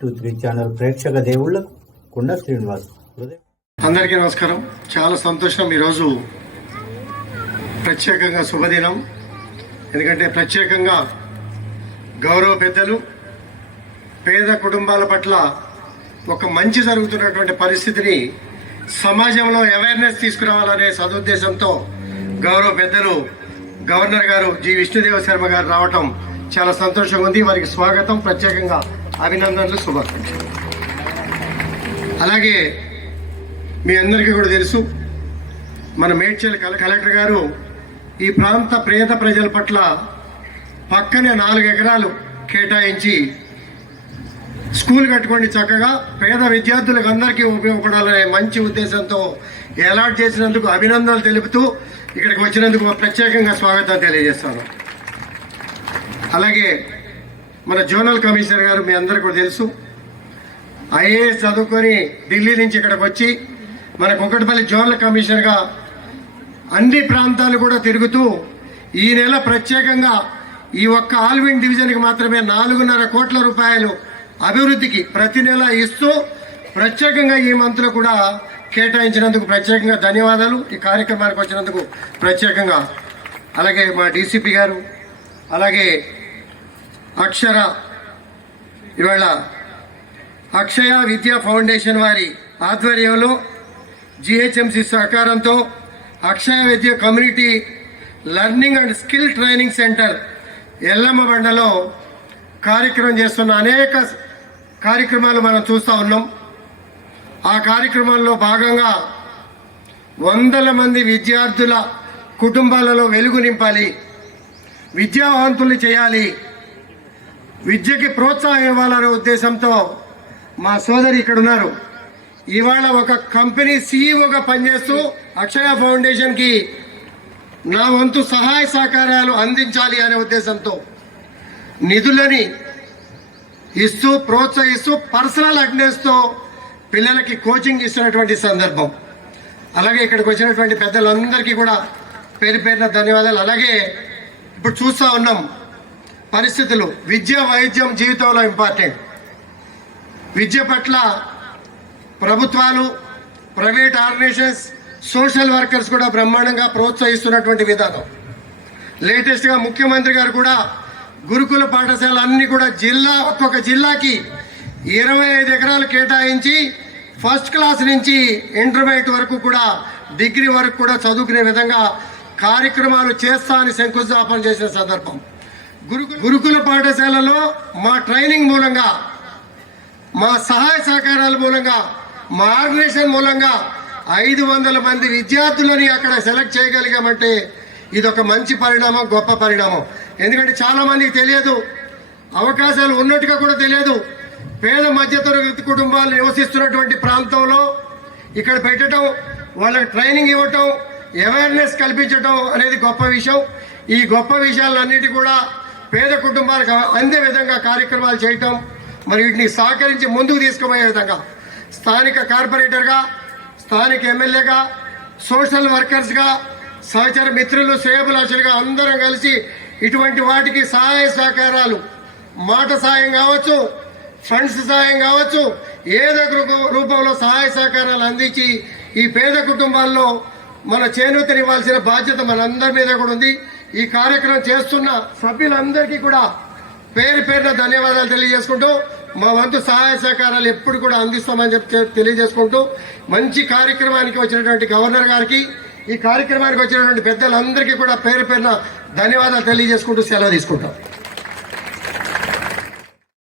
Three channel ప్రేక్షక దేవుళ్ళకు కుండ శ్రీనివాస్ అందరికీ నమస్కారం. చాలా సంతోషం ఈరోజు ప్రత్యేకంగా శుభదినం. ఎందుకంటే ప్రత్యేకంగా గౌరవ పెద్దలు పేద కుటుంబాల పట్ల ఒక మంచి జరుగుతున్నటువంటి పరిస్థితిని సమాజంలో అవేర్నెస్ తీసుకురావాలనే సదుద్దేశంతో గౌరవ పెద్దలు గవర్నర్ గారు జి. విష్ణుదేవ శర్మ గారు రావటం చాలా సంతోషంగా ఉంది. వారికి స్వాగతం. ప్రత్యేకంగా అభినందనలు శుభాకాంక్షలు. అలాగే మీ అందరికీ కూడా తెలుసు మన మేడ్చల్ కల- కలెక్టర్ గారు ఈ ప్రాంత పేద ప్రజల పట్ల పక్కనే నాలుగు ఎకరాలు కేటాయించి స్కూల్ కట్టుకోండి చక్కగా పేద విద్యార్థులకు అందరికీ ఉపయోగపడాలనే మంచి ఉద్దేశంతో అలాట్ చేసినందుకు అభినందనలు తెలుపుతూ ఇక్కడికి వచ్చినందుకు ప్రత్యేకంగా స్వాగతం తెలియజేస్తాను. అలాగే మన జోనల్ కమిషనర్ గారు మీ అందరికీ కూడా తెలుసు. ఐఏఎస్ చదువుకొని ఢిల్లీ నుంచి ఇక్కడికి వచ్చి మన కుక్కటిపల్లి జోనల్ కమిషనర్గా అన్ని ప్రాంతాలు కూడా తిరుగుతూ ఈ నెల ప్రత్యేకంగా ఈ ఒక్క ఆల్విన్ డివిజన్కి మాత్రమే నాలుగున్నర కోట్ల రూపాయలు అభివృద్ధికి ప్రతి నెల ఇస్తూ ప్రత్యేకంగా ఈ మంత్లో కూడా కేటాయించినందుకు ప్రత్యేకంగా ధన్యవాదాలు. ఈ కార్యక్రమానికి వచ్చినందుకు ప్రత్యేకంగా అలాగే మా డీసీపీ గారు అలాగే అక్షర ఇవాళ అక్షయ విద్యా ఫౌండేషన్ వారి ఆధ్వర్యంలో జిహెచ్ఎంసి సహకారంతో Akshaya Vidya community learning and skill training centre Yellamma బండలో కార్యక్రమం చేస్తున్న అనేక కార్యక్రమాలు మనం చూస్తూ ఉన్నాం. ఆ కార్యక్రమంలో భాగంగా వందల మంది విద్యార్థుల కుటుంబాలలో వెలుగు నింపాలి. విద్యావంతులు చేయాలి. విద్యకి ప్రోత్సాహం ఇవ్వాలనే ఉద్దేశంతో మా సోదరి ఇక్కడ ఉన్నారు ఇవాళ ఒక కంపెనీ సీఈఓగా పనిచేస్తూ అక్షయ ఫౌండేషన్కి నా వంతు సహాయ సహకారాలు అందించాలి అనే ఉద్దేశంతో నిధులని ఇస్తూ ప్రోత్సహిస్తూ పర్సనల్ అటెండెన్స్తో పిల్లలకి కోచింగ్ ఇస్తున్నటువంటి సందర్భం. అలాగే ఇక్కడికి వచ్చినటువంటి పెద్దలందరికీ కూడా పేరు పేరున ధన్యవాదాలు. అలాగే ఇప్పుడు చూస్తూ ఉన్నాం. పరిస్థితులు. విద్య వైద్యం జీవితంలో ఇంపార్టెంట్. విద్య పట్ల ప్రభుత్వాలు ప్రైవేట్ ఆర్గనైజేషన్స్ సోషల్ వర్కర్స్ కూడా బ్రహ్మాండంగా ప్రోత్సహిస్తున్నటువంటి విధానం. లేటెస్ట్గా ముఖ్యమంత్రి గారు కూడా గురుకుల పాఠశాల అన్ని కూడా జిల్లా ఒక్కొక్క జిల్లాకి ఇరవై ఐదు ఎకరాలు కేటాయించి ఫస్ట్ క్లాస్ నుంచి ఇంటర్మీడియట్ వరకు కూడా డిగ్రీ వరకు కూడా చదువుకునే విధంగా కార్యక్రమాలు చేస్తా అని శంకుస్థాపన చేసిన సందర్భం. గురుకుల పాఠశాలలో మా ట్రైనింగ్ మూలంగా మా సహాయ సహకారాల మూలంగా మా ఆర్గనైజేషన్ మూలంగా ఐదు వందల మంది విద్యార్థులని అక్కడ సెలెక్ట్ చేయగలిగామంటే ఇది ఒక మంచి పరిణామం గొప్ప పరిణామం. ఎందుకంటే చాలా మందికి తెలియదు అవకాశాలు ఉన్నట్టుగా కూడా తెలియదు. పేద మధ్యతరగతి కుటుంబాలు నివసిస్తున్నటువంటి ప్రాంతంలో ఇక్కడ పెట్టడం వాళ్ళకి ట్రైనింగ్ ఇవ్వటం అవేర్నెస్ కల్పించడం అనేది గొప్ప విషయం. ఈ గొప్ప విషయాలన్నిటి కూడా పేద కుటుంబాలకు అందే విధంగా కార్యక్రమాలు చేయటం మరి వీటిని సహకరించి ముందుకు తీసుకుపోయే విధంగా స్థానిక కార్పొరేటర్గా స్థానిక ఎమ్మెల్యేగా సోషల్ వర్కర్స్గా సహచర మిత్రులు శ్రేయభిలాషులుగా అందరం కలిసి ఇటువంటి వాటికి సహాయ సహకారాలు మాట సాయం కావచ్చు ఫండ్స్ సహాయం కావచ్చు ఏదో రూపంలో సహాయ సహకారాలు అందించి ఈ పేద కుటుంబాల్లో మన చేయూతనివ్వాల్సిన బాధ్యత మనందరి మీద కూడా ఉంది. ఈ కార్యక్రమం చేస్తున్న సభ్యులందరికీ కూడా పేరు పేరున ధన్యవాదాలు తెలియజేసుకుంటూ మా వంతు సహాయ సహకారాలు ఎప్పుడు కూడా అందిస్తామని చెప్పి తెలియజేసుకుంటూ మంచి కార్యక్రమానికి వచ్చినటువంటి గవర్నర్ గారికి ఈ కార్యక్రమానికి వచ్చినటువంటి పెద్దలందరికీ కూడా పేరు పేరున ధన్యవాదాలు తెలియజేసుకుంటూ సెలవు తీసుకుంటాం.